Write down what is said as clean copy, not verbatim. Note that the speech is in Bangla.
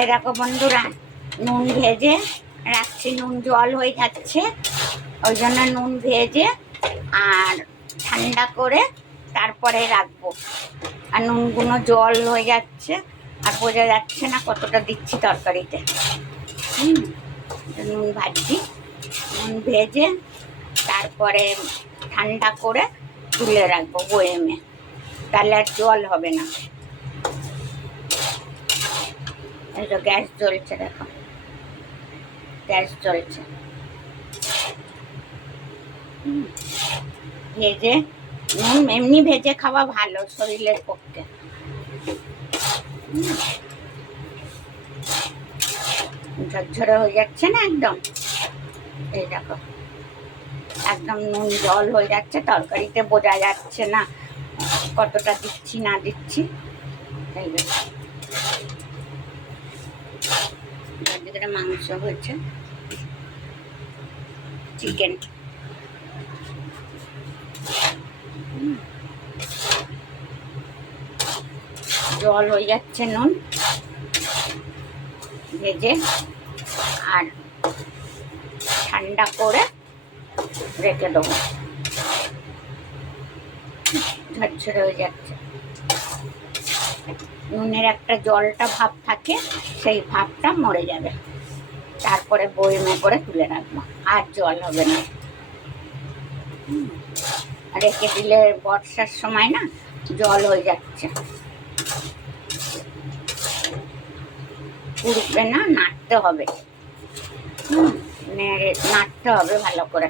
এই দেখো বন্ধুরা, নুন ভেজে রাখছি, নুন জল হয়ে যাচ্ছে, ওই জন্য নুন ভেজে আর ঠান্ডা করে তারপরে রাখবো। আর নুনগুলো জল হয়ে যাচ্ছে, আর বোঝা যাচ্ছে না কতটা দিচ্ছি তরকারিতে। নুন ভাজছি, নুন ভেজে তারপরে ঠান্ডা করে তুলে রাখবো বয়েমে, তাহলে আর জল হবে না। এই তো গ্যাস জ্বলছে, দেখো গ্যাস জ্বলছে। ভেজে নুন এমনি ভেজে খাওয়া ভালো শরীরের পক্ষে। ঝরঝরে হয়ে যাচ্ছে না একদম, এই দেখো একদম নুন জল হয়ে যাচ্ছে, তরকারিতে বোঝা যাচ্ছে না কতটা দিচ্ছি না দিচ্ছি। এই দেখো মাংস হয়েছে, চিকেন। জল হয়ে যাচ্ছে নুন ভেজে, আর ঠান্ডা করে রেখে দেবো, ঝরঝরে হয়ে যাচ্ছে। নুনের একটা জলটা ভাব থাকে, সেই ভাবটা মরে যাবে, তারপরে বয়মে করে তুলে রাখবো, আর জল হবে না। রেখে দিলে বর্ষার সময় না জল হয়ে যাচ্ছে, উঠবে না, নাড়তে হবে। নাড়তে হবে ভালো করে।